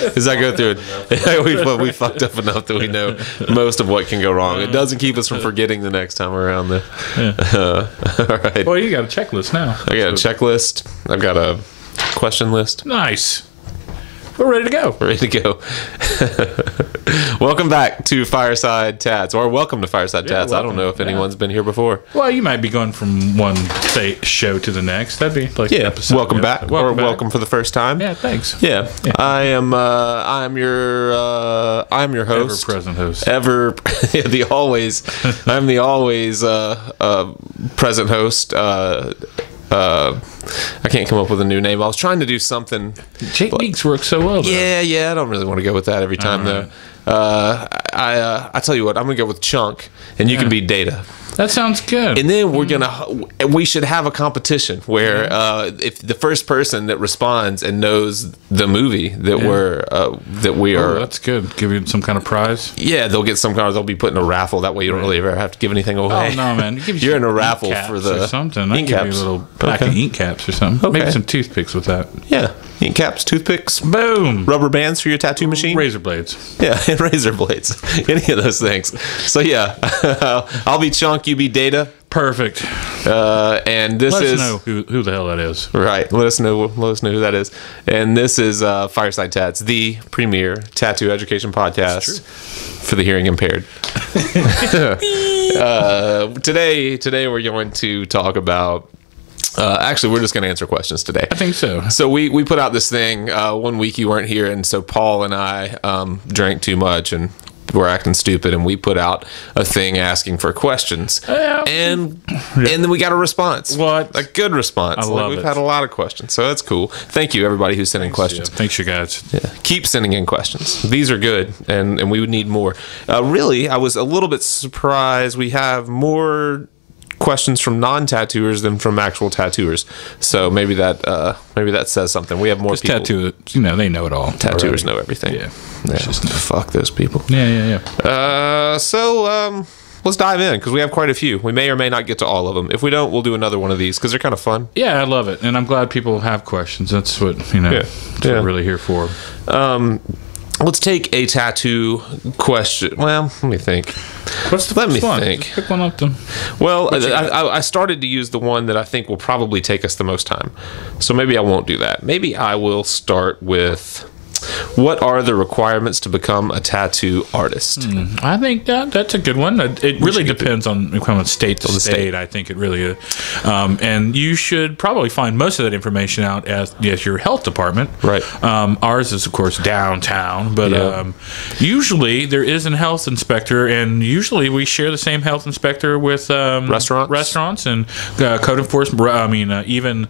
As I go through it, we fucked up enough that we know most of what can go wrong. It doesn't keep us from forgetting the next time around, though. Yeah. All right. Well, you got a checklist now. I got a checklist. I've got a question list. Nice. We're ready to go. Ready to go. Welcome back to Fireside Tats, or welcome to Fireside Tats. I don't know if anyone's been here before. Well, you might be going from one show to the next. That'd be like an episode. Welcome back, or welcome for the first time. Yeah, thanks. Yeah. I'm your host, ever-present host, I'm the always present host. I can't come up with a new name. I was trying to do something. Jake Meeks works so well, though. Yeah. I don't really want to go with that every time, though. I tell you what, I'm gonna go with Chunk, and you can be Data. That sounds good. And then we should have a competition where if the first person that responds and knows the movie that we are, that's good. Give you some kind of prize. Yeah, they'll get some kind of. They'll be put in a raffle. That way, you don't really ever have to give anything away. Oh no, man! You're in a raffle for the or something. ink I'll caps. give you a little pack of ink caps or something. Okay. Maybe some toothpicks with that. Yeah, ink caps, toothpicks, boom, rubber bands for your tattoo machine, razor blades. Yeah, and razor blades. Any of those things. So yeah, I'll be Chunk. You be Data. Perfect. And this Let is us know who the hell that is. Right. Let us know who that is. And this is Fireside Tats, the premier tattoo education podcast for the hearing impaired. Today we're going to talk about. Actually, we're just going to answer questions today. I think so. So we put out this thing 1 week you weren't here, and so Paul and I drank too much and we're acting stupid, and we put out a thing asking for questions, and then we got a response. What? A good response. I love We've it. had a lot of questions, so that's cool. Thank you, everybody who's sending questions. Yeah. Thanks, you guys. Yeah. Keep sending in questions. These are good, and we would need more. Really, I was a little bit surprised. We have more questions from non-tattooers than from actual tattooers, so maybe that says something. We have more people. Tattoo, they know it all. Tattooers know everything. Yeah. Just fuck those people. Yeah. So let's dive in, because we have quite a few. We may or may not get to all of them. If we don't, we'll do another one of these, because they're kind of fun. Yeah, I love it, and I'm glad people have questions. That's what that's what we're really here for. Let's take a tattoo question. Well, let me think. What's the Let me first one? think. Just pick one up then. Well, I started to use the one that I think will probably take us the most time. So maybe I won't do that. Maybe I will start with, what are the requirements to become a tattoo artist? I think that's a good one. It really depends on state to state. I think it really is. And you should probably find most of that information out at your health department. Right. Ours is, of course, downtown. But usually there is a health inspector, and usually we share the same health inspector with restaurants and code enforcement. Even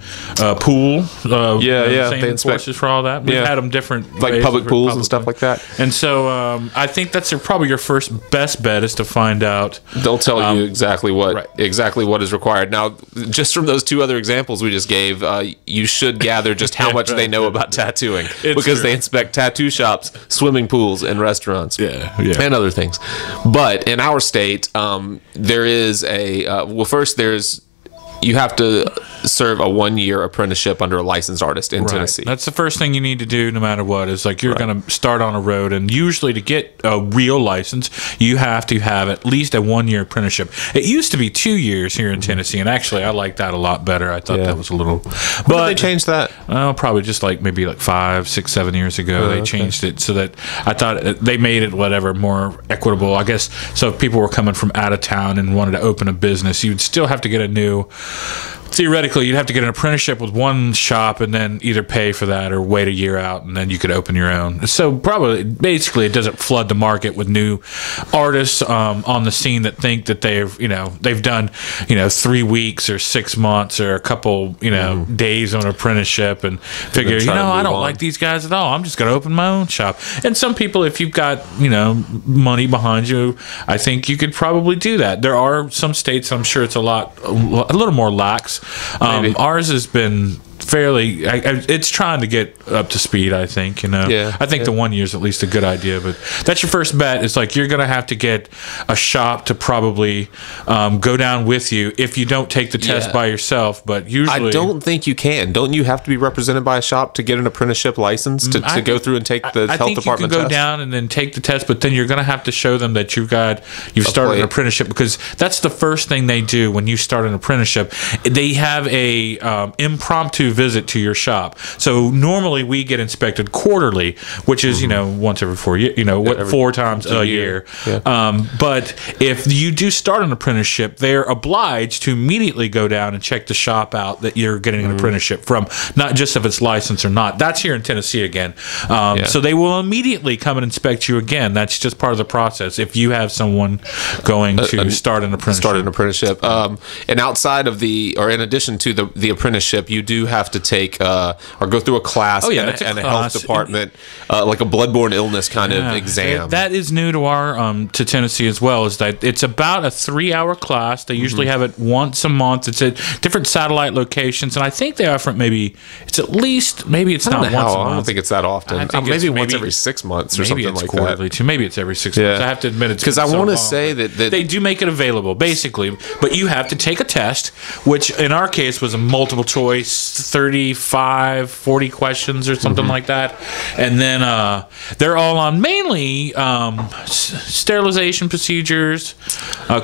pool. Same enforcers for all that. We've had them different. Like public pools and stuff like that. And so I think that's probably your first best bet, is to find out. They'll tell you exactly what is required. Now, just from those two other examples we just gave, you should gather just how much they know about tattooing, because they inspect tattoo shops, swimming pools, and restaurants, and other things. But in our state, there is you have to serve a 1-year apprenticeship under a licensed artist in Tennessee. That's the first thing you need to do, no matter what. Is like you're going to start on a road, and usually to get a real license, you have to have at least a 1-year apprenticeship. It used to be 2 years here in Tennessee, and actually I like that a lot better. I thought that was a little. When did they change that? Probably just maybe 5, 6, 7 years ago. They changed it so that I thought they made it more equitable. I guess so. If people were coming from out of town and wanted to open a business, you'd still have to get a new. Theoretically, you'd have to get an apprenticeship with one shop and then either pay for that or wait a year out, and then you could open your own. So basically it doesn't flood the market with new artists on the scene that think that they've done 3 weeks or 6 months or a couple days on apprenticeship and figure I don't like these guys at all. I'm just going to open my own shop. And some people, if you've got money behind you, I think you could probably do that. There are some states, I'm sure it's a little more lax. Ours has been fairly. It's trying to get up to speed. I think I think the 1 year is at least a good idea. But that's your first bet. It's like you're going to have to get a shop to probably go down with you if you don't take the test by yourself. But usually, I don't think you can. Don't you have to be represented by a shop to get an apprenticeship license to go through and take the health department test? I think you can go down and then take the test, but then you're going to have to show them that you've started an apprenticeship, because that's the first thing they do when you start an apprenticeship. They have a impromptu visit to your shop. So normally we get inspected quarterly, which is once every 4 years, 4 times a year. Yeah. But if you do start an apprenticeship, they're obliged to immediately go down and check the shop out that you're getting an apprenticeship from, not just if it's licensed or not. That's here in Tennessee again. So they will immediately come and inspect you again. That's just part of the process if you have someone going to start an apprenticeship. And outside of in addition to the apprenticeship, you do have to take or go through a class and a health department, like a bloodborne illness kind of exam. That is new to Tennessee as well, is that it's about a 3-hour class. They usually have it once a month. It's at different satellite locations, and I think they offer it maybe it's not once a month. I don't think it's that often. Maybe once every 6 months or something like that. Too. Maybe it's every 6 months. I have to admit it's because I want to say that they do make it available basically, but you have to take a test, which in our case was a multiple choice, 35, 40 questions or something like that, and then they're all on mainly sterilization procedures,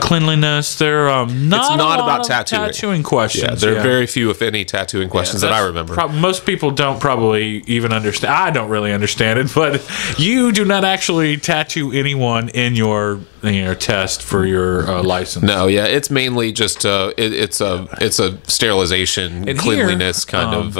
cleanliness. They're it's not about tattooing questions. Yeah, there are very few, if any, tattooing questions that I remember. Most people don't probably even understand. I don't really understand it, but you do not actually tattoo anyone in your test for your license. No, it's mainly just it's a sterilization and cleanliness kind of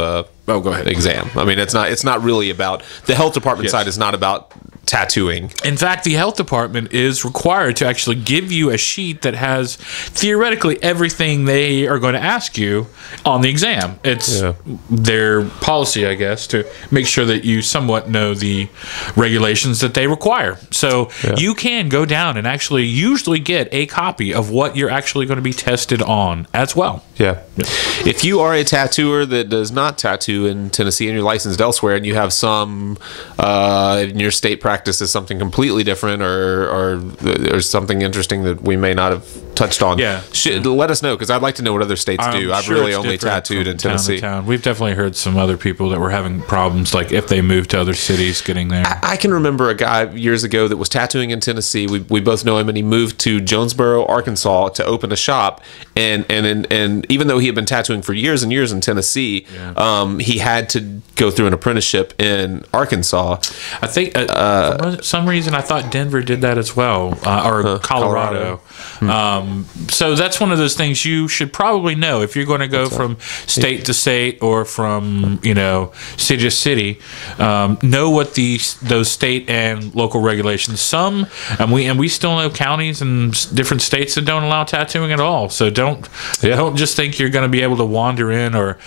go ahead. exam. I mean, it's not really about the health department side is not about tattooing. In fact, the health department is required to actually give you a sheet that has theoretically everything they are going to ask you on the exam. It's their policy, I guess, to make sure that you somewhat know the regulations that they require. So you can go down and actually usually get a copy of what you're actually going to be tested on as well. Yeah. If you are a tattooer that does not tattoo in Tennessee and you're licensed elsewhere, and you have some in your state practice is something completely different, or something interesting that we may not have touched on, let us know, because I'd like to know what other states do. I've really only tattooed in Tennessee. We've definitely heard some other people that were having problems, like if they moved to other cities, getting there. I can remember a guy years ago that was tattooing in Tennessee. We both know him, and he moved to Jonesboro, Arkansas, to open a shop. And even though he had been tattooing for years and years in Tennessee, he had to go through an apprenticeship in Arkansas. I think for some reason I thought Denver did that as well, or Colorado. So that's one of those things you should probably know if you're going to go from state to state or from city to city. Know what those state and local regulations. Some and we still know counties and different states that don't allow tattooing at all. So don't just think you're going to be able to wander in or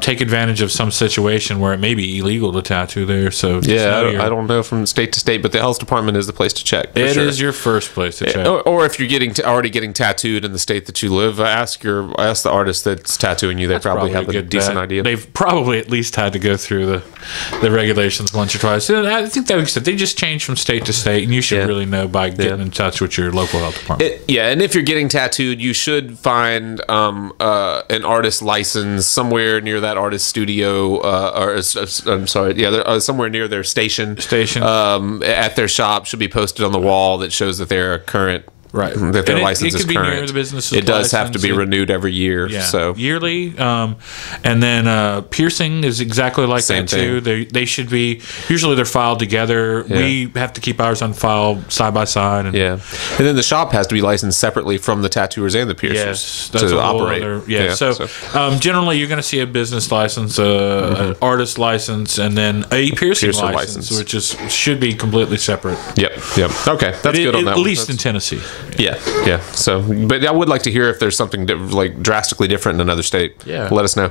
take advantage of some situation where it may be illegal to tattoo there. So I don't know from state to state, but the health department is the place to check. It is your first place to check. Or if you're already getting tattooed in the state that you live, ask the artist that's tattooing you. They probably have a decent idea. They've probably at least had to go through the regulations once or twice. I think they just change from state to state, and you should really know by getting in touch with your local health department. And if you're getting tattooed, you should find an artist license somewhere near that artist studio, somewhere near their station. At their shop should be posted on the wall that shows that they're current. Right, that their license is current. Near the business's it does have to be renewed every year. So yearly, and then piercing is exactly like Same that too. They should be usually they're filed together. Yeah. We have to keep ours on file side by side. And then the shop has to be licensed separately from the tattooers and the piercers to operate. So generally, you're going to see a business license, an artist license, and then a piercing license, which should be completely separate. Yep. Okay, that's good on that. At least in Tennessee. Yeah. So, but I would like to hear if there's something like drastically different in another state. Yeah. Let us know.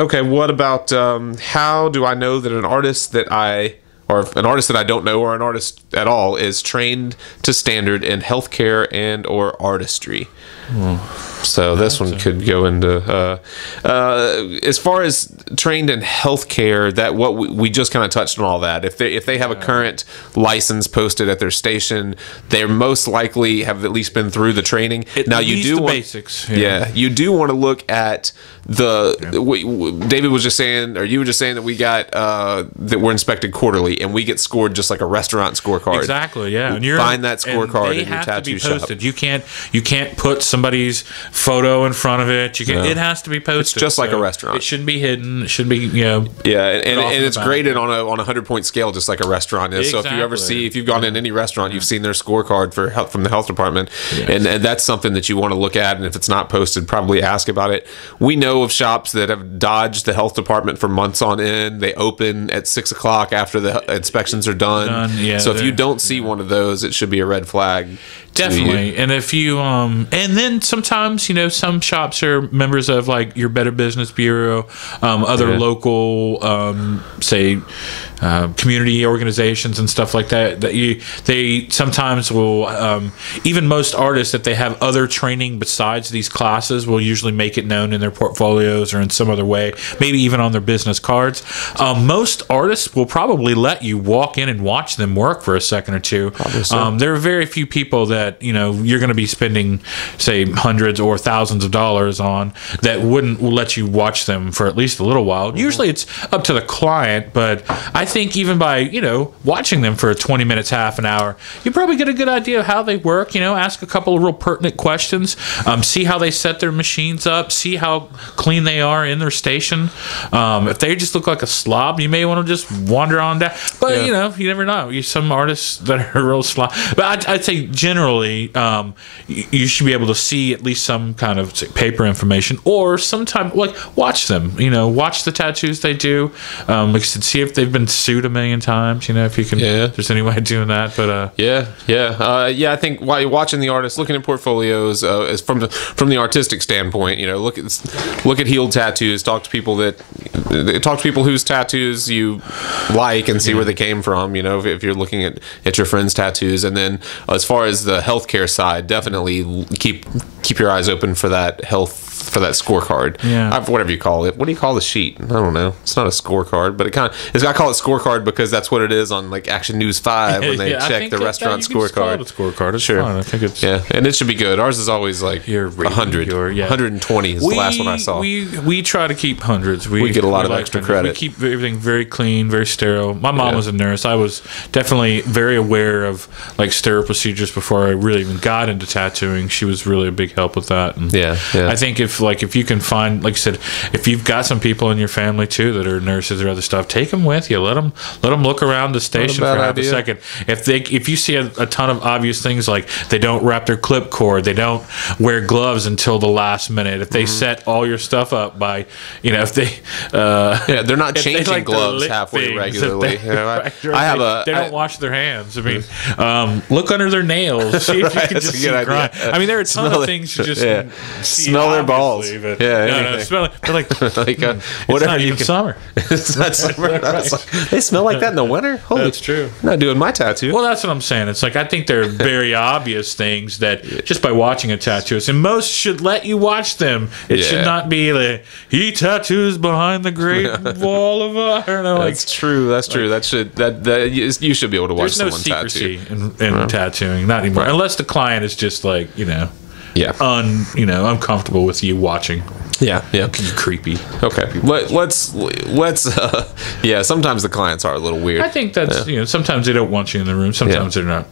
Okay. What about how do I know that an artist that I don't know or an artist at all is trained to standard in healthcare and or artistry? So this one could go into as far as trained in healthcare. That what we just kind of touched on all that. If they have a current license posted at their station, they're most likely have at least been through the training. Now you do the basics. Yeah, you do want to look at David was just saying, or you were just saying that we got that we're inspected quarterly, and we get scored just like a restaurant scorecard. Exactly. Yeah, and find that scorecard in your tattoo shop. You can't put somebody's photo in front of it. It has to be posted. It's just like a restaurant. It shouldn't be hidden. It shouldn't be Yeah, and it's graded on a 100-point scale, just like a restaurant is. Exactly. So if you've gone in any restaurant, you've seen their scorecard from the health department, and that's something that you want to look at. And if it's not posted, probably ask about it. We know of shops that have dodged the health department for months on end. They open at 6 o'clock after the inspections are done. Yeah, so if you don't see one of those, it should be a red flag. Definitely. And if you and then sometimes some shops are members of like your Better Business Bureau, other local say community organizations and stuff like that. They sometimes will even most artists, if they have other training besides these classes, will usually make it known in their portfolios or in some other way, maybe even on their business cards. Most artists will probably let you walk in and watch them work for a second or two. There are very few people that you're going to be spending, say, hundreds or thousands of dollars on that wouldn't let you watch them for at least a little while. Usually it's up to the client, but I think even by watching them for 20 minutes, half an hour, you probably get a good idea of how they work. Ask a couple of real pertinent questions, see how they set their machines up, see how clean they are in their station. If they just look like a slob, you may want to just wander on down, but you never know. Some artists that are real slob, but I'd say generally you should be able to see at least some kind of paper information, or sometime like watch them, watch the tattoos they do, like I said, see if they've been sued a million times, if you can, if there's any way of doing that. But I think while you're watching the artist, looking at portfolios, is from the artistic standpoint, look at healed tattoos, talk to people whose tattoos you like and see where they came from, if you're looking at your friend's tattoos. And then as far as the healthcare side, definitely keep your eyes open for that scorecard. Whatever you call it. What do you call the sheet? I don't know. It's not a scorecard, but I call it scorecard because that's what it is on like Action News 5 when they check the restaurant scorecard. It's scorecard. It's sure. Fine. I think it's and it should be good. Ours is always like 100. 120 is the last one I saw. We try to keep hundreds. We get a lot of extra credit. We keep everything very clean, very sterile. My mom was a nurse. I was definitely very aware of like sterile procedures before I really even got into tattooing. She was really a big help with that. And I think if you can find, like I said, if you've got some people in your family too that are nurses or other stuff, take them with you. Let them look around the station for half a second. If you see a ton of obvious things like they don't wrap their clip cord, they don't wear gloves until the last minute, if they set all your stuff up by, if they they're not changing gloves halfway regularly. They don't wash their hands. I mean, look under their nails, see if you can just see grind. I mean, there are a ton of things you just smell their balls. But Smell it. They're like whatever. You can summer. It's not summer. They smell like that in the winter. Holy, that's true. I'm not doing my tattoo. Well, that's what I'm saying. It's like I think they're very obvious things that just by watching a tattooist, and most should let you watch them. It should not be like he tattoos behind the great wall of iron. That's true. That's true. You should be able to watch someone tattoo. There's no secrecy in tattooing, not anymore, unless the client is just like uncomfortable with you watching. Creepy. Okay, let's sometimes the clients are a little weird. I think that's sometimes they don't want you in the room, sometimes they're not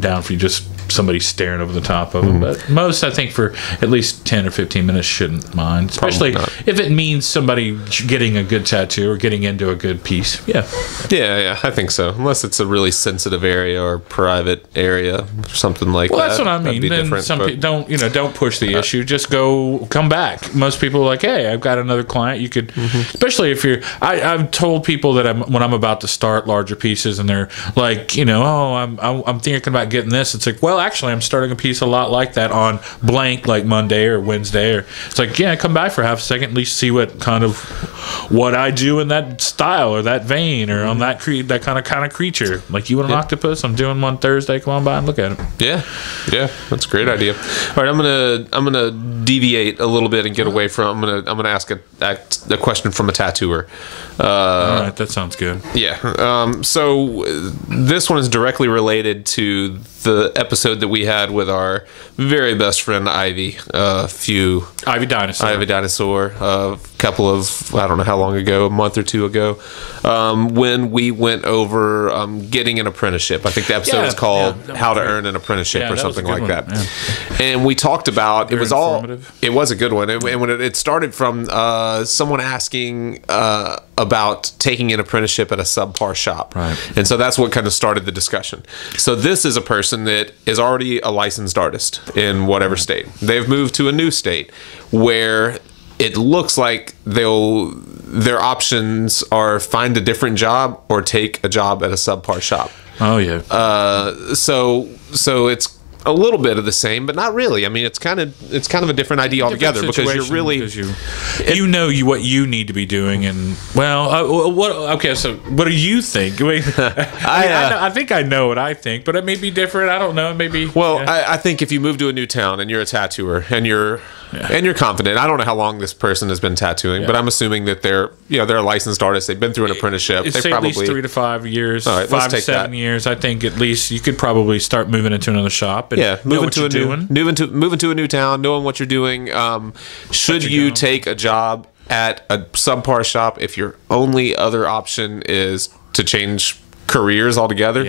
down for you, just somebody staring over the top of them. But most, I think, for at least 10 or 15 minutes shouldn't mind, especially if it means somebody getting a good tattoo or getting into a good piece. I think so, unless it's a really sensitive area or private area or something like that. Well, that's what I mean. Then some people don't push the issue, just come back. Most people are like, hey, I've got another client. You could, especially if you're, I've told people that when I'm about to start larger pieces and they're like, I'm thinking about getting this. It's like, well, actually, I'm starting a piece a lot like that on blank, like Monday or Wednesday. Or it's like, come by for half a second, at least see what kind of what I do in that style or that vein or on that that kind of creature. Like, you want an octopus? I'm doing one Thursday. Come on by and look at it. Yeah, that's a great idea. All right, I'm gonna deviate a little bit and get away from. I'm gonna ask a question from a tattooer. All right, that sounds good. Yeah. So this one is directly related to the episode that we had with our very best friend Ivy. Ivy Dinosaur. A couple of, I don't know how long ago, a month or two ago, when we went over getting an apprenticeship. I think the episode was called "How to Earn an Apprenticeship" or something like that. Yeah. And we talked about it was a good one. And when it started from someone asking about taking an apprenticeship at a subpar shop. Right. And so that's what kind of started the discussion. So this is a person that is already a licensed artist in whatever state. They've moved to a new state where it looks like their options are find a different job or take a job at a subpar shop. Oh yeah. So it's a little bit of the same, but not really. I mean, it's kind of a different idea altogether, because you're really you know what you need to be doing. And so what do you think? I think I know what I think, but it may be different. I don't know. Maybe. Well, I think if you move to a new town and you're a tattooer and you're confident. I don't know how long this person has been tattooing, but I'm assuming that they're a licensed artist. They've been through an apprenticeship. It's probably at least 3 to 5 years. All right, 5 to 7 years. I think at least you could probably start moving into another shop. And moving to a new town, knowing what you're doing. Should you take a job at a subpar shop if your only other option is to change careers altogether?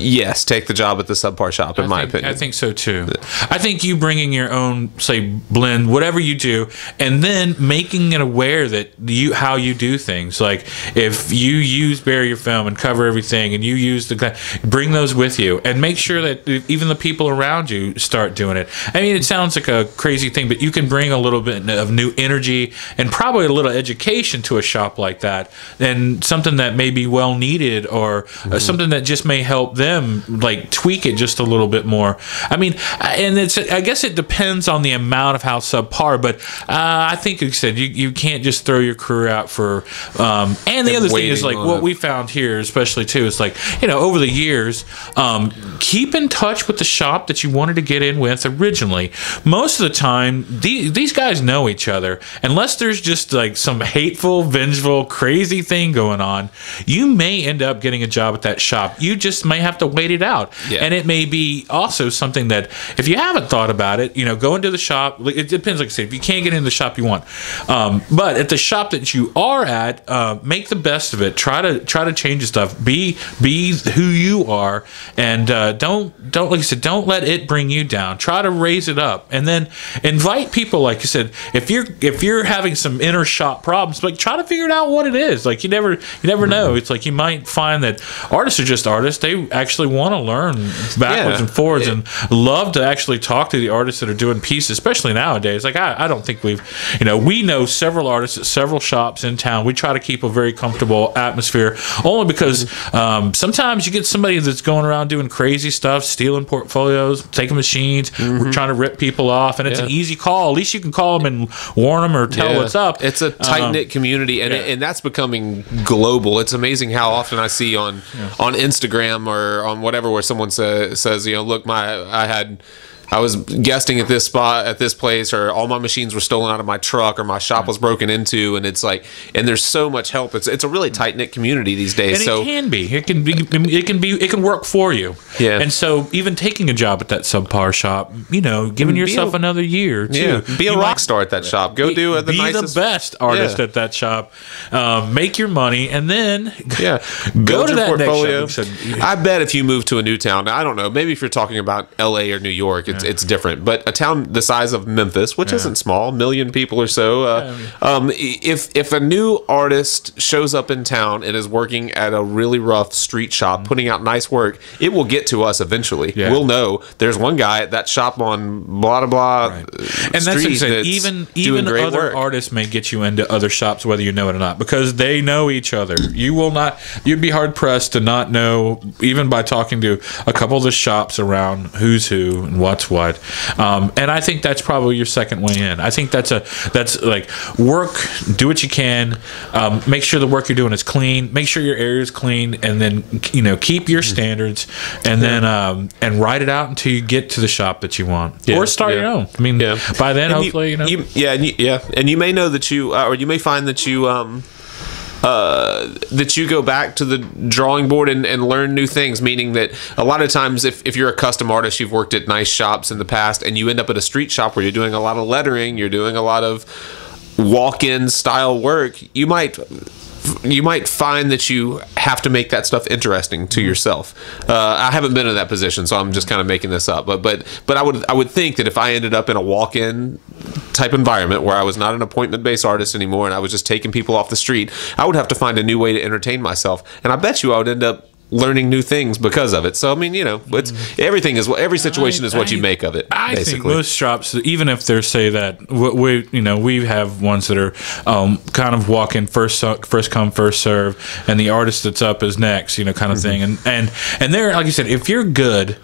Yes, take the job at the subpar shop, in my opinion. I think so too. I think you bringing your own, say, blend, whatever you do, and then making it aware that how you do things. Like, if you use barrier film and cover everything, and you use bring those with you, and make sure that even the people around you start doing it. I mean, it sounds like a crazy thing, but you can bring a little bit of new energy and probably a little education to a shop like that, and something that may be well needed, or something that just may help them, like, tweak it just a little bit more. I mean, and I guess it depends on the amount of how subpar, but I think, like you said, you can't just throw your career out for and the other thing is, like, what we found here especially too is, like, over the years, keep in touch with the shop that you wanted to get in with originally. Most of the time, these guys know each other. Unless there's just, like, some hateful, vengeful, crazy thing going on, you may end up getting a job at that shop. You just may have to wait it out. And it may be also something that, if you haven't thought about it, go into the shop. It depends. Like I said, if you can't get into the shop you want, but at the shop that you are at, make the best of it. Try to change the stuff. Be who you are, and don't like I said, don't let it bring you down. Try to raise it up, and then invite people. Like you said, if you're having some inner shop problems, like, try to figure out what it is. Like, you never know. It's like, you might find that artists are just artists. They actually want to learn backwards and forwards, and love to actually talk to the artists that are doing pieces, especially nowadays. Like, I don't think we know several artists at several shops in town. We try to keep a very comfortable atmosphere, only because sometimes you get somebody that's going around doing crazy stuff, stealing portfolios, taking machines, we're trying to rip people off, and it's an easy call. At least you can call them and warn them or tell what's up. It's a tight-knit community, and that's becoming global. It's amazing how often I see on Instagram or on whatever, where someone says, look, I was guesting at this spot, at this place, or all my machines were stolen out of my truck, or my shop was broken into, and it's like, and there's so much help. It's a really tight knit community these days. And it can work for you. Yeah. And so, even taking a job at that subpar shop, giving yourself another year too. Yeah. Be a rock star at that shop. Go do the nicest. Be the best artist at that shop. Make your money, and then go to that portfolio. Next shop. I bet if you move to a new town, I don't know, maybe if you're talking about L.A. or New York, it's different. But a town the size of Memphis, which isn't small, 1 million people or so, if a new artist shows up in town and is working at a really rough street shop, putting out nice work, it will get to us eventually. Yeah. We'll know there's one guy at that shop on blah, blah, and that's what I'm saying. Even other artists may get you into other shops, whether you know it or not, because they know each other. You'd be hard pressed to not know, even by talking to a couple of the shops around, who's who and what's what. And I think that's probably your second way in. I think that's like work, do what you can, make sure the work you're doing is clean, make sure your area is clean, and then keep your standards, and then and write it out until you get to the shop that you want, or start your own. I mean, by then, and hopefully, and you may know that or you may find that you that you go back to the drawing board and learn new things, meaning that a lot of times if you're a custom artist, you've worked at nice shops in the past, and you end up at a street shop where you're doing a lot of lettering, you're doing a lot of walk-in style work, you might find that you have to make that stuff interesting to yourself. I haven't been in that position, so I'm just kind of making this up. But I would think that if I ended up in a walk-in type environment where I was not an appointment-based artist anymore and I was just taking people off the street, I would have to find a new way to entertain myself. And I bet you I would end up learning new things because of it. So I mean, it's every situation is what you make of it. I think most shops, even if they're say that we have ones that are kind of walk in first come first serve, and the artist that's up is next, kind of thing. And they're, like you said, if you're good,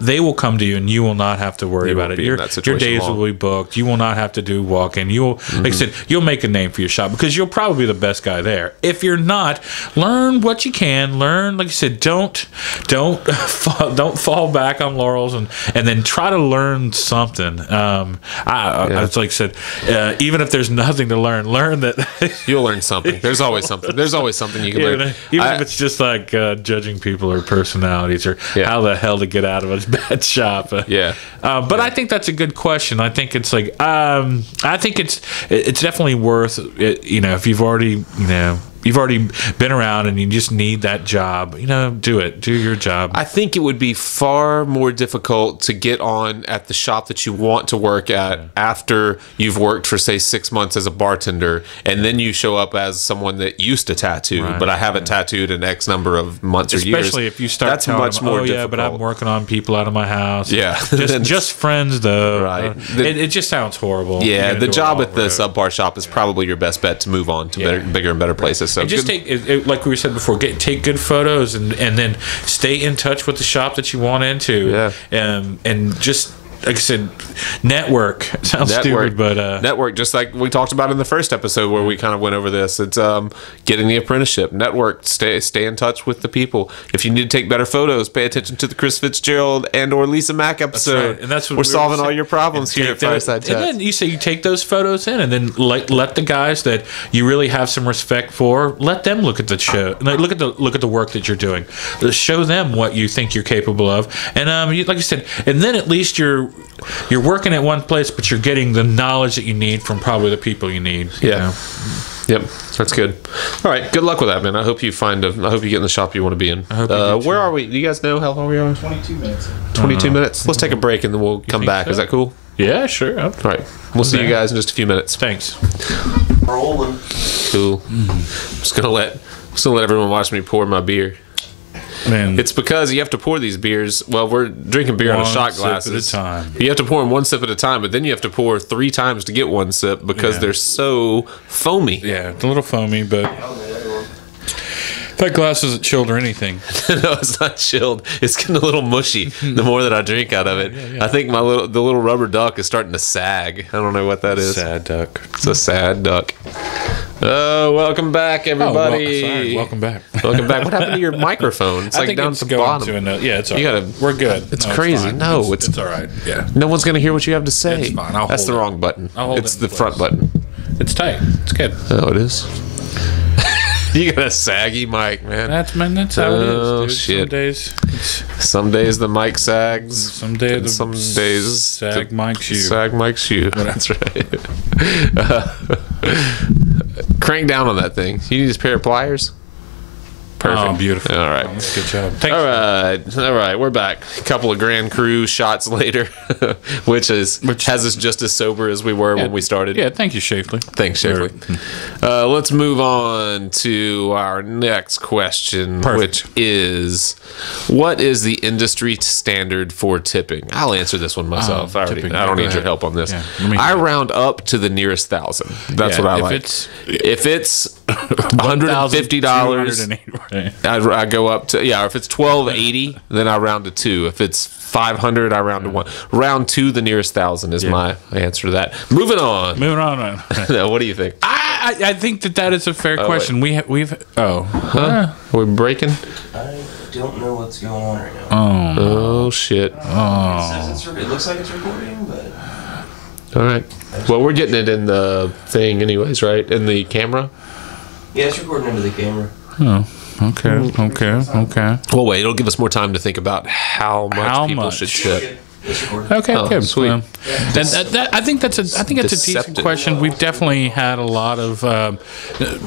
they will come to you and you will not have to worry about it. Your days will be booked. You will not have to do walk in. You will, like I said, you'll make a name for your shop because you'll probably be the best guy there. If you're not, learn what you can. Learn, like you said, don't fall back on laurels and then try to learn something. It's like I said, even if there's nothing to learn that you'll learn something. There's always something. There's always something you can learn. Even if it's just like judging people or personalities or how the hell to get out of a bad shop. But I think that's a good question. I think it's like I think it's definitely worth it, if you've already been around and you just need that job, do it. Do your job. I think it would be far more difficult to get on at the shop that you want to work at after you've worked for, say, 6 months as a bartender, and then you show up as someone that used to tattoo, but I haven't tattooed in X number of months or years. Especially if you start that's much more difficult. But I'm working on people out of my house. Yeah. just friends, though. Right. It just sounds horrible. Yeah, the job at the subpar shop is probably your best bet to move on to bigger and better places. So and just take, like we said before, take good photos and then stay in touch with the shop that you want into. And just, like I said, network. It sounds stupid, but network, just like we talked about in the first episode where we kind of went over this. It's getting the apprenticeship. Network. Stay in touch with the people. If you need to take better photos, pay attention to the Chris Fitzgerald and/or Lisa Mack episode. That's right. And that's what we're solving all your problems here at Fireside Chat. And then you say you take those photos in, and then let the guys that you really have some respect for, let them look at the show. Look at the work that you're doing. Show them what you think you're capable of, and like you said, and then at least you're working at one place, but you're getting the knowledge that you need from probably the people you need. Yep, that's good. All right, good luck with that, man. I hope you get in the shop you want to be in. Where are we? Do you guys know how long we are? 22 minutes. 22 minutes. Let's take a break and then we'll come back. So? Is that cool? Yeah, sure. All right, we'll see you guys in just a few minutes. Thanks. Rolling. Cool. I'm just gonna let everyone watch me pour my beer. Man, it's because you have to pour these beers. Well, we're drinking beer out of shot glasses. One sip at a time. You have to pour them one sip at a time, but then you have to pour 3 times to get one sip because they're so foamy. Yeah, it's a little foamy, but that glass isn't chilled or anything. No, it's not chilled. It's getting a little mushy the more that I drink out of it. I think the little rubber duck is starting to sag. I don't know what that is. Sad duck. It's a sad duck. Welcome back, everybody. Sorry, welcome back. Welcome back. What happened to your microphone? It's like down at the bottom. It's all right. We're good. It's crazy. It's all right. Yeah. No one's going to hear what you have to say. It's fine. That's the wrong button. It's the front button. It's tight. It's good. Oh, it is. You got a saggy mic, man. That's how it is, dude. Oh, shit. Some days the mic sags. Some days sag mic's you. Sag mic's you. That's right. Crank down on that thing. You need a pair of pliers? Perfect. Oh, beautiful. All right. That's a good job. Thanks. All right. We're back. A couple of Grand Cru shots later, which has us just as sober as we were when we started. Yeah, thank you, Shafley. Thanks, Shafley. Let's move on to our next question, which is, what is the industry standard for tipping? I'll answer this one myself. I don't need your help on this. Yeah, I round up to the nearest 1,000. That's what I like. If it's $150, I go up to, if it's $1,280, then I round to 2. If it's 500. I round to 1. Round to the nearest 1,000 is my answer to that. Moving on. Now, what do you think? I think that is a fair question. We're breaking. I don't know what's going on right now. Oh shit. It looks like it's recording, but. All right. Well, we're getting it in the thing, anyways, right? In the camera. Yeah, it's recording into the camera. Oh. Okay. Well, wait. It'll give us more time to think about how much people should tip. Okay, good. Sweet. Well, I think that's a decent question. We've definitely had a lot of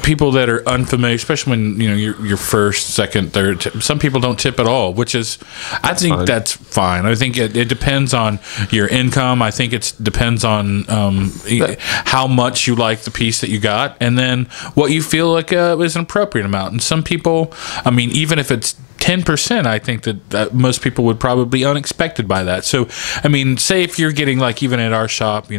people that are unfamiliar, especially when you're first, second, third. Some people don't tip at all, which is that's fine. I think it depends on your income. I think it depends on how much you like the piece that you got, and then what you feel like is an appropriate amount. And some people, I mean, even if it's 10%, I think that most people would probably be unexpected by that. So, I mean, say if you're getting, like, even at our shop,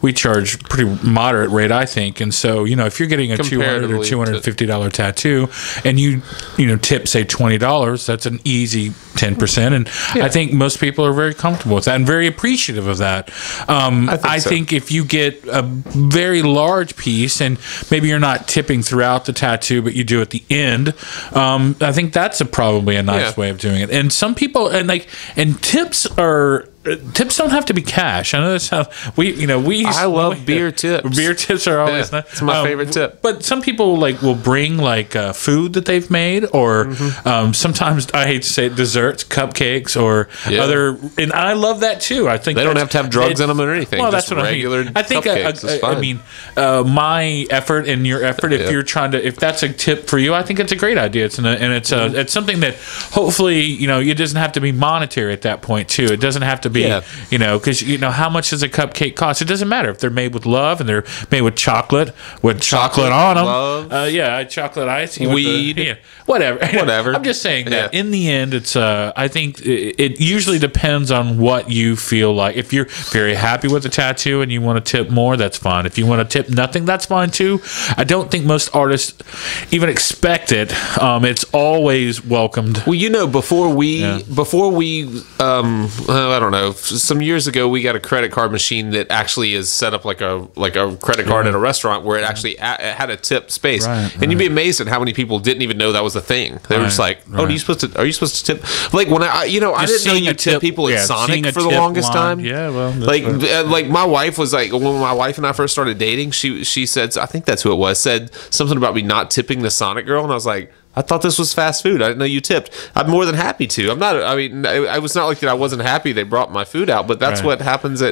we charge pretty moderate rate, I think. And so, if you're getting a $200 or $250 tattoo and you tip, say, $20, that's an easy 10%. And I think most people are very comfortable with that and very appreciative of that. I think if you get a very large piece and maybe you're not tipping throughout the tattoo, but you do at the end, I think that's probably a nice way of doing it. And some people and tips don't have to be cash. I know that's how I love beer tips. Beer tips are always nice. It's my favorite tip. But some people will bring food that they've made, or sometimes, I hate to say it, desserts, cupcakes, or other. And I love that too. I think they don't have to have drugs in them or anything. Well, just that's what regular I mean. I think cupcakes my effort and your effort. If that's a tip for you, I think it's a great idea. It's something that hopefully it doesn't have to be monetary at that point too. It doesn't have to be because how much does a cupcake cost? It doesn't matter if they're made with love and they're made with chocolate on them. Chocolate ice, weed, whatever. I'm just saying that in the end, it's I think it usually depends on what you feel like. If you're very happy with the tattoo and you want to tip more, that's fine. If you want to tip nothing, that's fine too. I don't think most artists even expect it. It's always welcomed. Well, before we I don't know, some years ago we got a credit card machine that actually is set up like a credit card at a restaurant where it actually had a tip space, and you'd be amazed at how many people didn't even know that was a thing. They were just like, "Oh, are you supposed to tip?" Like when I didn't know you tip people at Sonic for the longest time. Yeah, well, like my wife was like, when my wife and I first started dating, she said, I think that's who it was, said something about me not tipping the Sonic girl, and I was like, I thought this was fast food. I didn't know you tipped. I'm more than happy to. I was not like that I wasn't happy they brought my food out, but that's what happens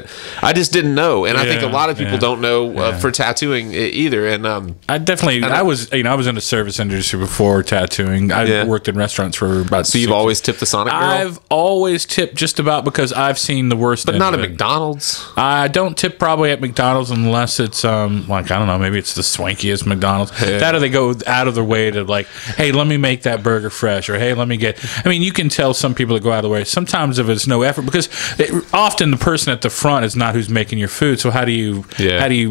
I just didn't know. And I think a lot of people don't know for tattooing either. And I was in the service industry before tattooing. I worked in restaurants for about So you've always tipped the Sonic girl? I've always tipped just about, because I've seen the worst. But not at McDonald's. I don't tip probably at McDonald's unless it's I don't know, maybe it's the swankiest McDonald's. That or they go out of their way to hey, let me make that burger fresh, or hey, let me get. I mean, you can tell some people that go out of the way. Sometimes if it's no effort, because often the person at the front is not who's making your food. So how do you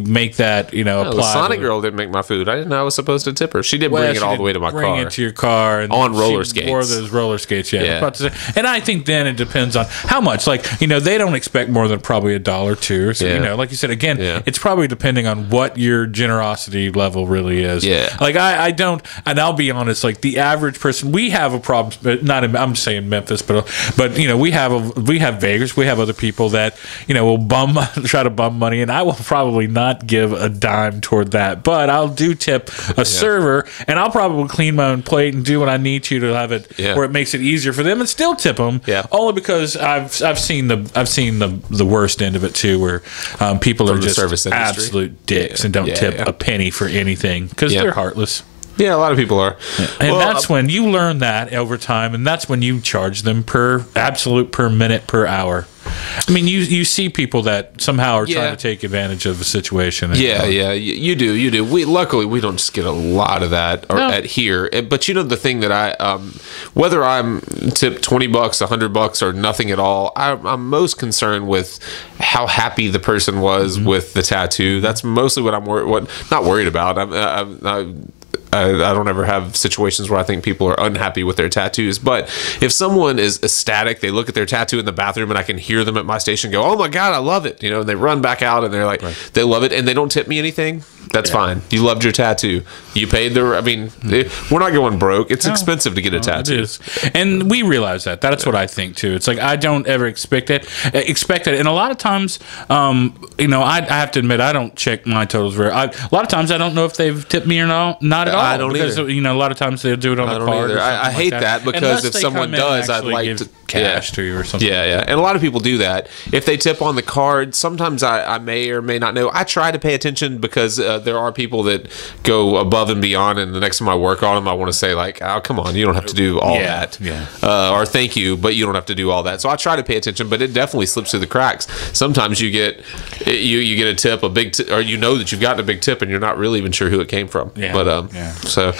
make that apply? The Sonic girl didn't make my food. I didn't know I was supposed to tip her. She did bring it all the way to my car. Bring it to your car and on roller skates. Wore those roller skates, And I think then it depends on how much. They don't expect more than probably $1 or $2. So like you said again, it's probably depending on what your generosity level really is. Yeah. I don't, and I'll be honest. The average person, we have a problem, but not in, I'm saying Memphis, but we have Vegas, we have other people that will try to bum money, and I will probably not give a dime toward that, but I'll do tip a server, and I'll probably clean my own plate and do what I need to have it where it makes it easier for them, and still tip them. Only because I've seen the worst end of it too, where people are just absolute dicks and don't tip a penny for anything because they're heartless. Yeah, a lot of people are. And that's when you learn that over time, and that's when you charge them per minute, per hour. I mean, you see people that somehow are trying to take advantage of a situation. You do. Luckily we don't just get a lot of that at here. But the thing that whether I'm tipped $20, $100, or nothing at all, I'm most concerned with how happy the person was with the tattoo. That's mostly what I'm not worried about. I don't ever have situations where I think people are unhappy with their tattoos. But if someone is ecstatic, they look at their tattoo in the bathroom and I can hear them at my station go, "Oh my God, I love it." And they run back out and they're like, they love it, and they don't tip me anything. That's fine. You loved your tattoo. You paid the. I mean, we're not going broke. It's expensive to get a tattoo. It is, and we realize that. That's what I think too. It's like I don't ever expect it, and a lot of times, I have to admit I don't check my totals very. A lot of times I don't know if they've tipped me or not at all. I don't because either. A lot of times they'll do it on the card. I hate that because unless if they someone come in does, and I'd like give to cash to you or something. Yeah, and a lot of people do that. If they tip on the card, sometimes I may or may not know. I try to pay attention because there are people that go above and beyond, and the next time I work on them, I want to say like, "Oh, come on, you don't have to do all that," or "Thank you, but you don't have to do all that." So I try to pay attention, but it definitely slips through the cracks. Sometimes you get a tip, a big tip, or that you've gotten a big tip, and you're not really even sure who it came from. So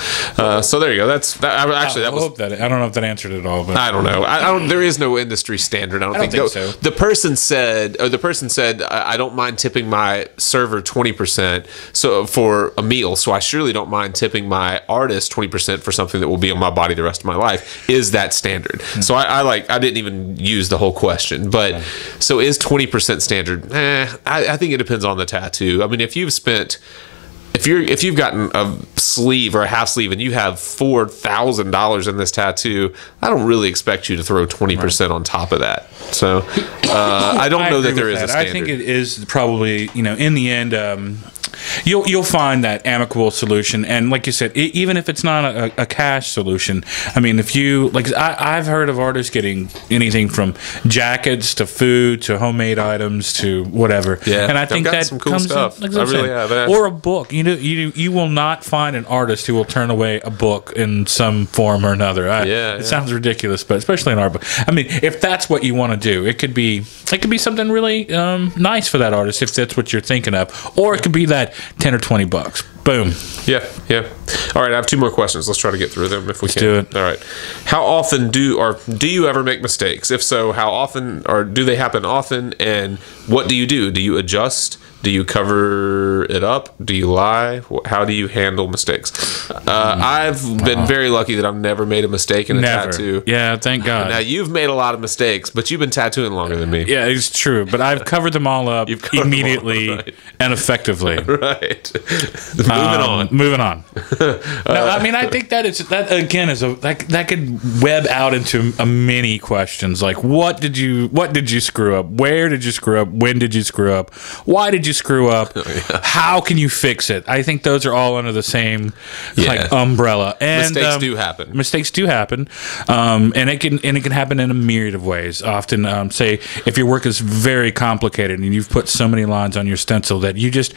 there you go. That's that. Actually, that was. I don't know if that answered it all, but I don't know. I don't. There is no industry standard. I don't think so. The person said, I don't mind tipping my server 20% for a meal, so I surely don't mind tipping my artist 20% for something that will be on my body the rest of my life. Is that standard? So I didn't even use the whole question, but so is 20% standard? I think it depends on the tattoo. I mean, if you've gotten a sleeve or a half sleeve and you have $4,000 in this tattoo, I don't really expect you to throw 20% on top of that. So I don't know that there is a standard. I think it is probably, in the end, you'll find that amicable solution. And like you said, even if it's not a cash solution, I mean, if you I've heard of artists getting anything from jackets to food to homemade items to whatever. Yeah, and I think that some cool comes stuff. in, I really have. Or a book. You will not find an artist who will turn away a book in some form or another. It sounds ridiculous, but especially an art book. I mean, if that's what you want to do, it could be something really nice for that artist if that's what you're thinking of, or it could be that $10 or $20. Boom. Yeah. All right, I have two more questions. Let's try to get through them if we can. Do it. All right. How often do you ever make mistakes? If so, how often, or do they happen often? And what do you do? Do you adjust? Do you cover it up? Do you lie? How do you handle mistakes? I've been very lucky that I've never made a mistake in a tattoo. Yeah, thank God. Now, you've made a lot of mistakes, but you've been tattooing longer than me. Yeah, it's true. But I've covered them all up immediately and effectively. Right. Moving on. No, I mean, I think that that could web out into a many questions. Like, what did you screw up? Where did you screw up? When did you screw up? Why did you screw up? How can you fix it? I think those are all under the same umbrella. And mistakes do happen. Mistakes do happen, and it can happen in a myriad of ways. Often, say if your work is very complicated and you've put so many lines on your stencil that you just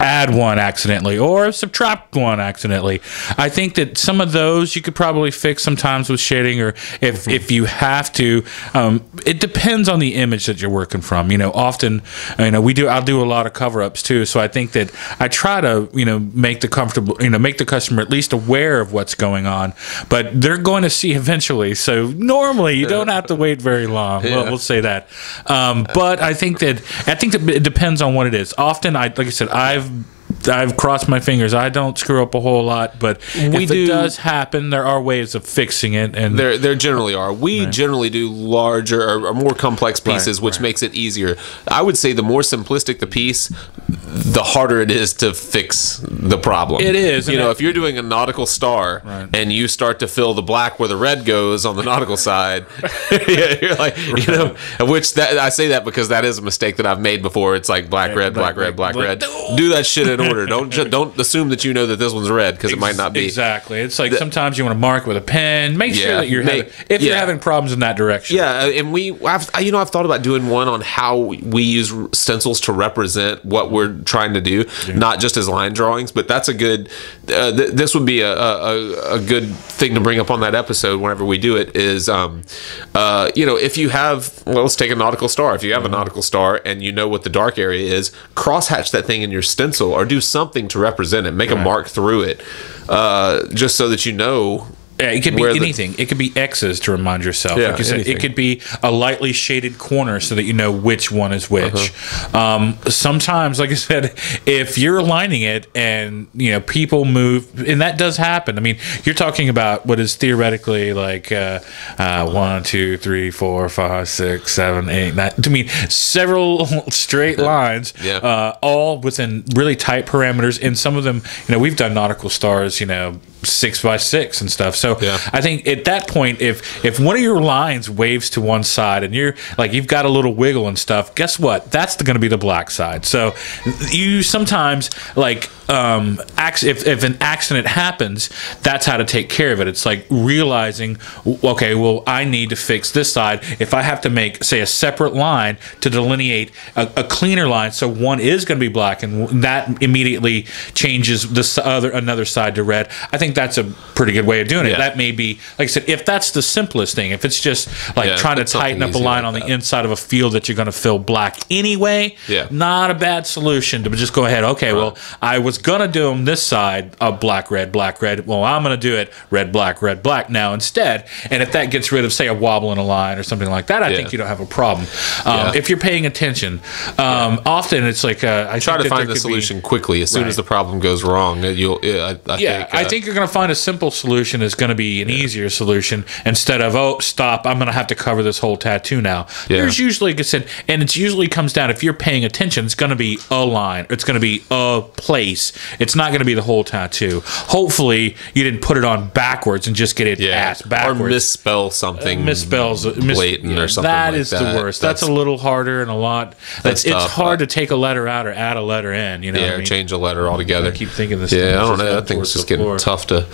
add one accidentally or subtract one accidentally. I think that some of those you could probably fix sometimes with shading, or if you have to. It depends on the image that you're working from. Often, I'll do a lot of cover-ups too. So I think that I try to make the customer at least aware of what's going on, but they're going to see eventually. So normally you don't have to wait very long. Yeah. We'll say that. But I think that it depends on what it is. Often, like I said, I've crossed my fingers. I don't screw up a whole lot, but if it does happen, there are ways of fixing it. And there generally are. We generally do larger or more complex pieces, which makes it easier. I would say the more simplistic the piece, the harder it is to fix the problem. It is. If you're doing a nautical star and you start to fill the black where the red goes on the nautical side, you're like, I say that because that is a mistake that I've made before. It's like black, red, black, red, black, red. Do that shit in order. Don't assume that you know that this one's red because it might not be. Exactly. It's like sometimes you want to mark with a pen. Make sure that you're having problems in that direction. Yeah, and I've thought about doing one on how we use stencils to represent what we're trying to do, not just as line drawings. But that's a good. This would be a good thing to bring up on that episode whenever we do it. Is if you have, let's take a nautical star. If you have a nautical star and you know what the dark area is, cross-hatch that thing in your stencil or do something to represent it. Make a mark through it, just so that you know It could be anything. It could be X's to remind yourself. Yeah, like you said, it could be a lightly shaded corner so that you know which one is which. Sometimes, like I said, if you're aligning it and people move, and that does happen. I mean, you're talking about what is theoretically like 1, 2, 3, 4, 5, 6, 7, 8, 9. I mean, several straight lines, all within really tight parameters. And some of them, we've done nautical stars, 6 by 6 and stuff. So I think at that point, if one of your lines waves to one side and you've got a little wiggle and stuff, guess what? That's going to be the black side. So you sometimes if an accident happens, that's how to take care of it. It's like realizing, okay, well, I need to fix this side. If I have to make, say, a separate line to delineate a cleaner line, so one is going to be black, and that immediately changes another side to red. I think that's a pretty good way of doing it. That may be, like I said, if that's the simplest thing. If it's just trying to tighten up a line on the inside of a field that you're going to fill black anyway, not a bad solution to just go ahead. Okay, well, I was going to do them this side of black, red, black, red. Well, I'm going to do it red, black now instead. And if that gets rid of, say, a wobble in a line or something like that, I think you don't have a problem. If you're paying attention, often it's like I try to find the solution quickly as soon as the problem goes wrong. I think you're going to find a simple solution is going to be an easier solution instead of, oh, stop, I'm going to have to cover this whole tattoo now. There's usually, like I said, and it usually comes down, if you're paying attention, it's going to be a line. It's going to be a place. It's not going to be the whole tattoo. Hopefully, you didn't put it on backwards and just get it ass backwards. Or misspell something blatant or something that is the worst. That's a little harder and a lot. It's hard to take a letter out or add a letter in. You know what I mean? Change a letter altogether. I keep thinking this. Yeah, I don't know. I think it's just getting tough to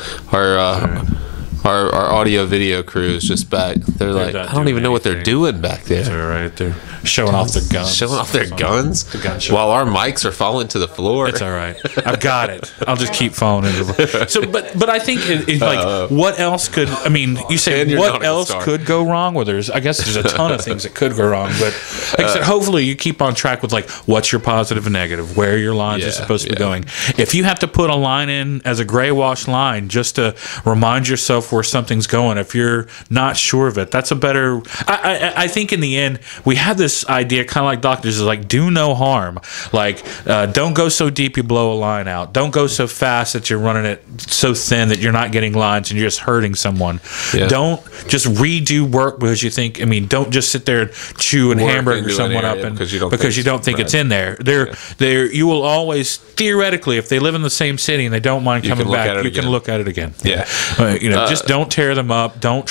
our audio video crew is just back. They're like, I don't even know what they're doing back there. They're right there, showing off their guns. Showing off their guns while our mics are falling to the floor. It's all right. I've got it. I'll just keep falling into the. So, but I think it's like, what else could? I mean, you say what else could go wrong? Well, I guess there's a ton of things that could go wrong. But like I said, hopefully you keep on track with like what's your positive and negative, where your lines are supposed to be going. If you have to put a line in as a gray wash line just to remind yourself where something's going, if you're not sure of it, that's a better. I think in the end we have this idea, kind of like doctors, is like do no harm. Like don't go so deep you blow a line out. Don't go so fast that you're running it so thin that you're not getting lines and you're just hurting someone. Don't just redo work because you think. I mean, don't just sit there and chew and hamburger someone up and because you don't think it's in there. There you will always theoretically, if they live in the same city and they don't mind coming back, you can look at it again. Just don't tear them up. Don't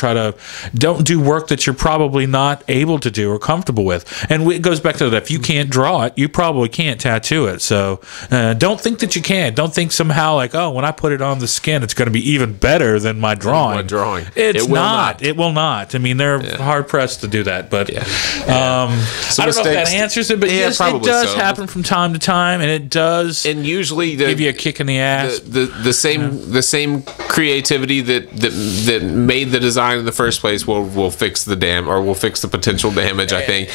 do work that you're probably not able to do or comfortable with. And it goes back to that. If you can't draw it, you probably can't tattoo it. So don't think that you can. Don't think somehow like, oh, when I put it on the skin, it's going to be even better than my drawing. It's not. It will not. I mean, they're hard pressed to do that. But I don't know if that answers it. But yes, it does happen from time to time, and it does. And usually give you a kick in the ass. The same creativity that made the design in the first place will fix the will fix the potential damage. I think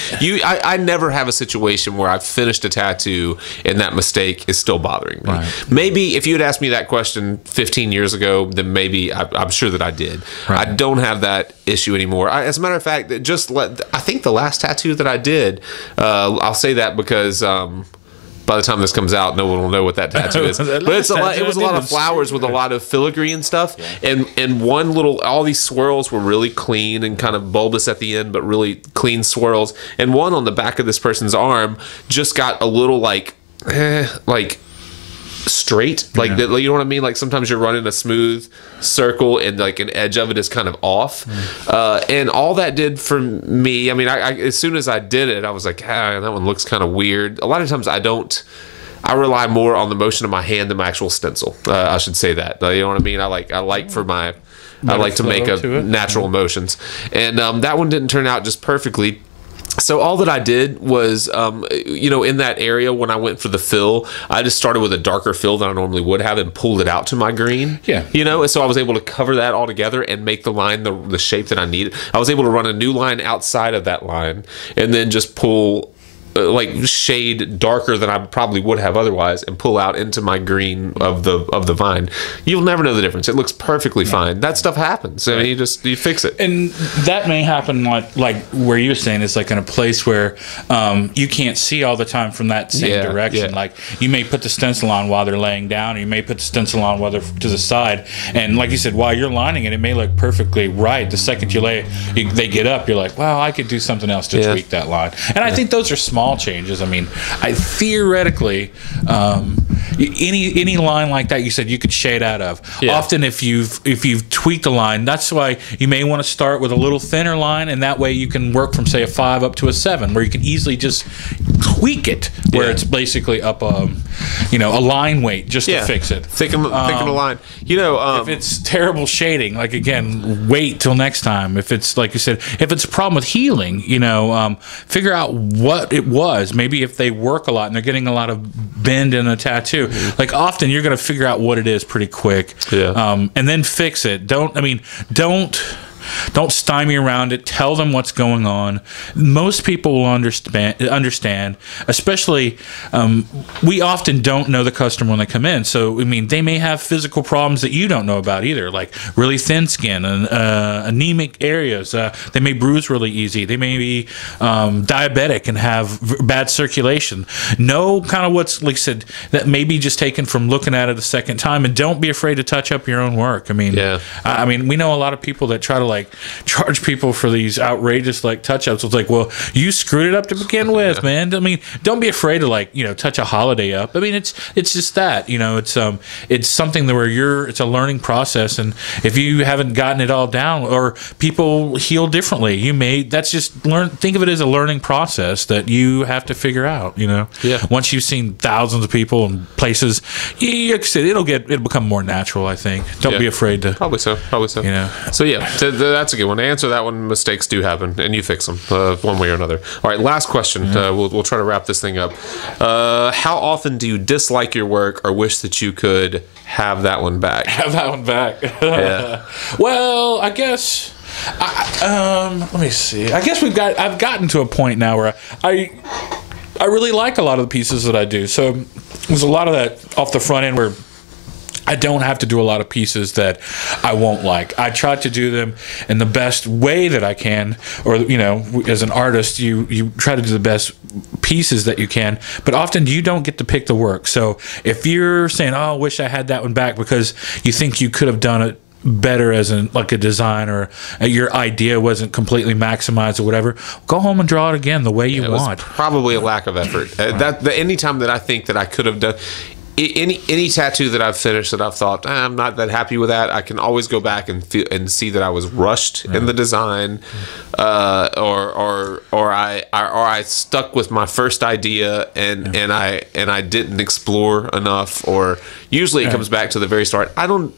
I never have a situation where I've finished a tattoo and that mistake is still bothering me. Maybe if you had asked me that question 15 years ago, then maybe I'm sure that I did. I don't have that issue anymore. As a matter of fact, I think the last tattoo that I did, I'll say that because by the time this comes out, no one will know what that tattoo is. But it was a lot of flowers with a lot of filigree and stuff. And one all these swirls were really clean and kind of bulbous at the end, but really clean swirls. And one on the back of this person's arm just got a little like straight, like you know what I mean, like sometimes you're running a smooth circle and like an edge of it is kind of off, and all that did for me, I mean, I as soon as I did it, I was like, that one looks kind of weird. A lot of times I rely more on the motion of my hand than my actual stencil. I should say that, you know what I mean. I like to make natural motions, and that one didn't turn out just perfectly. So all that I did was, in that area when I went for the fill, I just started with a darker fill than I normally would have and pulled it out to my green. And so I was able to cover that all together and make the line the shape that I needed. I was able to run a new line outside of that line and then just pull like shade darker than I probably would have otherwise and pull out into my green of the vine, you'll never know the difference. It looks perfectly fine. That stuff happens. I mean, you fix it. And that may happen like where you're saying is like in a place where you can't see all the time from that same direction. Like you may put the stencil on while they're laying down, or you may put the stencil on while they're to the side. And like you said, while you're lining it, it may look perfectly right. The second they get up, you're like, well, I could do something else to tweak that line. And I think those are small changes. I mean, theoretically, any line like that, you said you could shade out of. Often, if you've tweaked a line, that's why you may want to start with a little thinner line, and that way you can work from say a 5 up to a 7, where you can easily just tweak it, where it's basically up a line weight just to fix it. Thicken the line. If it's terrible shading, like again, wait till next time. If it's like you said, if it's a problem with healing, figure out what it was. Maybe if they work a lot and they're getting a lot of bend in a tattoo, like often you're going to figure out what it is pretty quick, and then fix it. Don't stymie around it. Tell them what's going on. Most people will understand, especially we often don't know the customer when they come in. So, I mean, they may have physical problems that you don't know about either, like really thin skin and anemic areas. They may bruise really easy. They may be diabetic and have bad circulation. Know kind of what's, like I said, that may be just taken from looking at it a second time, and don't be afraid to touch up your own work. I mean, I mean, we know a lot of people that try to charge people for these outrageous touch-ups. It's like, well, you screwed it up to begin with, man. I mean, don't be afraid to touch a holiday up. I mean, it's just that, it's something where it's a learning process, and if you haven't gotten it all down, or people heal differently, think of it as a learning process that you have to figure out. Once you've seen thousands of people and places, it'll become more natural. I think. Don't be afraid to. Probably so. So that's a good one. To answer that one, mistakes do happen, and you fix them one way or another. All right, last question. We'll try to wrap this thing up. How often do you dislike your work or wish that you could have that one back? Well, I guess. Let me see. I guess I've gotten to a point now where I really like a lot of the pieces that I do. So there's a lot of that off the front end where I don't have to do a lot of pieces that I won't like. I try to do them in the best way that I can, or as an artist, you try to do the best pieces that you can, but often you don't get to pick the work. So if you're saying, "Oh, I wish I had that one back," because you think you could have done it better as a design, or your idea wasn't completely maximized or whatever, go home and draw it again the way you want. Probably a lack of effort. Anytime that I think that I could have done. Any tattoo that I've finished that I've thought I'm not that happy with that, I can always go back and see that I was rushed in the design, or I stuck with my first idea and I didn't explore enough, or usually it comes back to the very start. I don't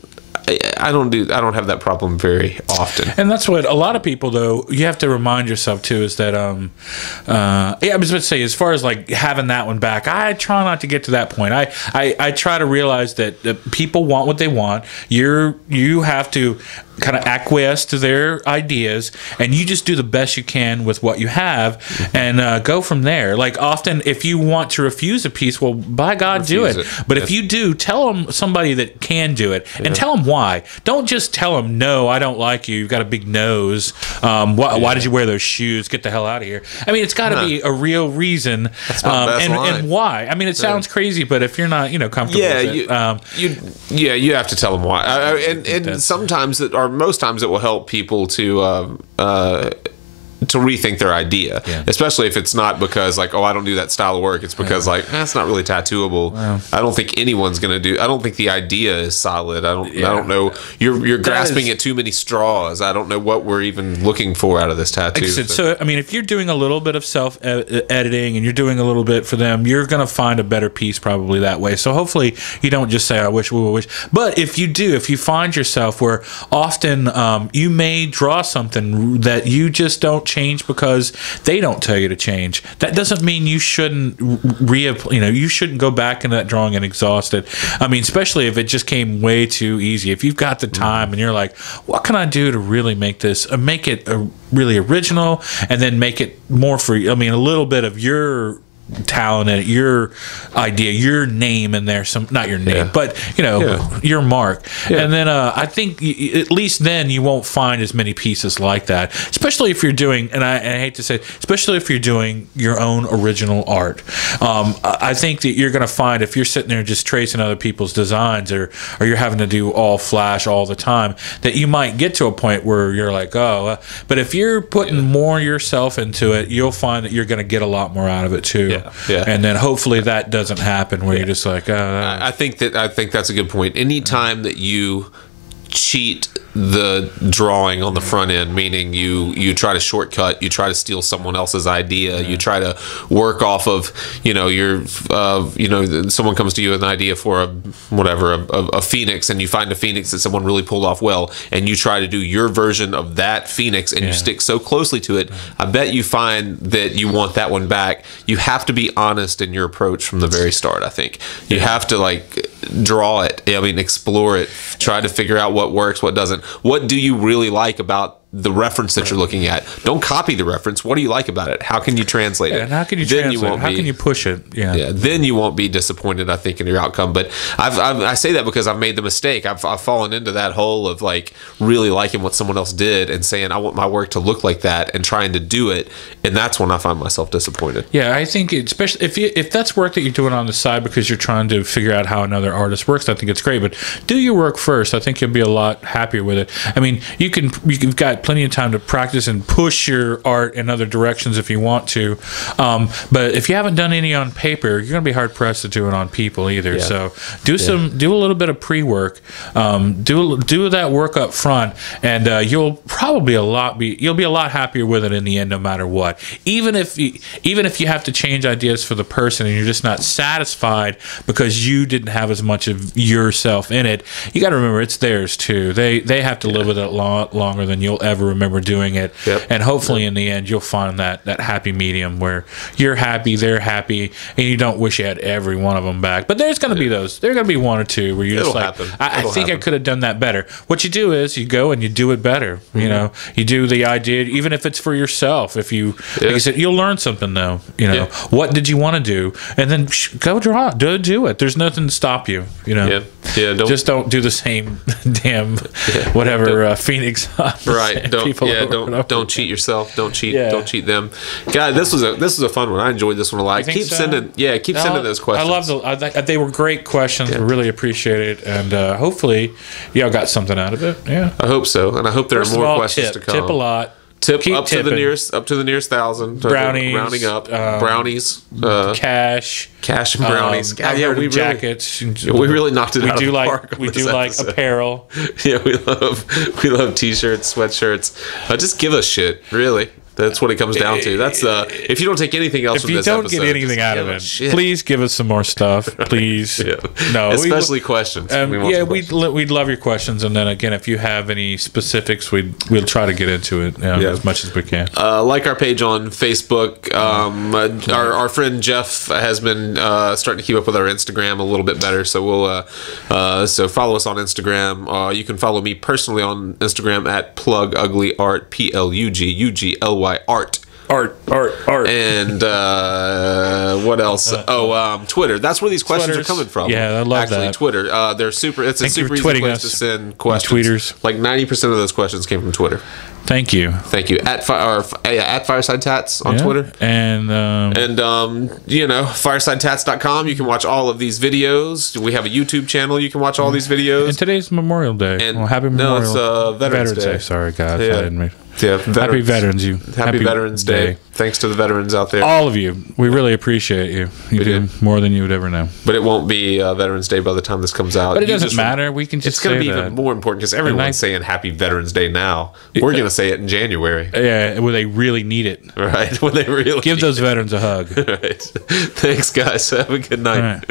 have that problem very often. And that's what a lot of people, though, you have to remind yourself too, is that I was going to say, as far as having that one back, I try not to get to that point. I try to realize that people want what they want. You have to kind of acquiesce to their ideas, and you just do the best you can with what you have, and go from there. Like often, if you want to refuse a piece, well, by God, do it. But if you do, tell them somebody that can do it, and tell them why. Don't just tell them, "No, I don't like you. You've got a big nose. Why did you wear those shoes? Get the hell out of here." I mean, it's got to be a real reason, and why. I mean, it sounds crazy, but if you're not, comfortable with it, you have to tell them why. And sometimes most times it will help people to rethink their idea, especially if it's not because I don't do that style of work. It's because that's not really tattooable. Wow. I don't think anyone's gonna do. I don't think the idea is solid. I don't know. You're grasping at too many straws. I don't know what we're even looking for out of this tattoo. So I mean, if you're doing a little bit of self editing and you're doing a little bit for them, you're gonna find a better piece probably that way. So hopefully you don't just say, "I wish, we wish." But if you find yourself where often you may draw something that you just don't change because they don't tell you to change, that doesn't mean you shouldn't you shouldn't go back into that drawing and exhaust it. I mean, especially if it just came way too easy. If you've got the time and you're like, what can I do to really make this, make it really original, and then make it more for, a little bit of your talent in it, your idea, your name in there. Not your name, but your mark. And then I think at least then you won't find as many pieces like that, especially if you're doing, and I hate to say, especially if you're doing your own original art. I think that you're going to find if you're sitting there just tracing other people's designs, or you're having to do all flash all the time, that you might get to a point where you're like, but if you're putting more yourself into it, you'll find that you're going to get a lot more out of it too. And then hopefully that doesn't happen where you're just like, I think that's a good point. Anytime that you cheat the drawing on the front end, meaning you try to shortcut, you try to steal someone else's idea, you try to work off of someone comes to you with an idea for a phoenix, and you find a phoenix that someone really pulled off well, and you try to do your version of that phoenix, and you stick so closely to it, I bet you find that you want that one back. You have to be honest in your approach from the very start. I think you have to draw it, explore it, try to figure out what works, what doesn't. What do you really like about the reference that you're looking at? Don't copy the reference. What do you like about it? How can you translate it? And how can you translate it? How can you push it? Then you won't be disappointed, I think, in your outcome. But I say that because I've made the mistake. I've fallen into that hole of really liking what someone else did and saying I want my work to look like that and trying to do it, and that's when I find myself disappointed. Yeah, I think especially if that's work that you're doing on the side because you're trying to figure out how another artist works, I think it's great. But do your work first. I think you'll be a lot happier with it. I mean, you've got plenty of time to practice and push your art in other directions if you want to, but if you haven't done any on paper, you're going to be hard pressed to do it on people either. So do a little bit of pre-work, do that work up front, and you'll be a lot happier with it in the end, no matter what. Even if you have to change ideas for the person and you're just not satisfied because you didn't have as much of yourself in it, you got to remember it's theirs too. They have to live with it a lot longer than you'll ever remember doing it. And hopefully in the end you'll find that happy medium where you're happy, they're happy, and you don't wish you had every one of them back. But there's going to be those. There's going to be one or two where you're just like, I think I could have done that better. What you do is you go and you do it better. You know, you do the idea, even if it's for yourself. If you, like I said, you'll learn something though. What did you want to do, and then go draw it. Do it. There's nothing to stop you. Just don't do the same damn whatever Phoenix. Right. Don't cheat yourself. Don't cheat them. God, this was a fun one. I enjoyed this one a lot. Keep sending those questions. I love they were great questions. We really appreciate it, and hopefully y'all got something out of it. Yeah, I hope so, and I hope there are more questions to come. Tip a lot. Keep up to the nearest 1,000. Brownies, rounding up. Brownies, cash and brownies. We jackets. We really knocked it out of the park. We do like apparel. Yeah, we love t-shirts, sweatshirts. Just give us shit, really. That's what it comes down to. That's if you don't take anything else from this episode. If you don't get anything out of it, please give us some more stuff. Please. No, especially questions. We'd love your questions, and then again, if you have any specifics, we'll try to get into it as much as we can. Like our page on Facebook. Our friend Jeff has been starting to keep up with our Instagram a little bit better, so we'll follow us on Instagram. You can follow me personally on Instagram at pluguglyart, PLUGUGLY art. And what else? Twitter. That's where these questions are coming from. Yeah, I love that. Twitter. They're super. It's a super easy place to send questions. Tweeters. Like 90% of those questions came from Twitter. Thank you. At Fireside Tats on Twitter. And FiresideTats.com. You can watch all of these videos. We have a YouTube channel. You can watch all these videos. And today's Memorial Day. Happy Memorial. No, it's Veterans Day. Sorry, guys. Yeah. I didn't mean. Yeah, Happy Veterans Happy Veterans Day. Thanks to the veterans out there. All of you. We really appreciate you. You do more than you would ever know. But it won't be Veterans Day by the time this comes out. But it doesn't matter. We can just It's going to be even more important because everyone's saying Happy Veterans Day now. We're going to say it in January. Yeah, when they really need it. Right. When they really give those veterans a hug. All right. Thanks, guys. Have a good night.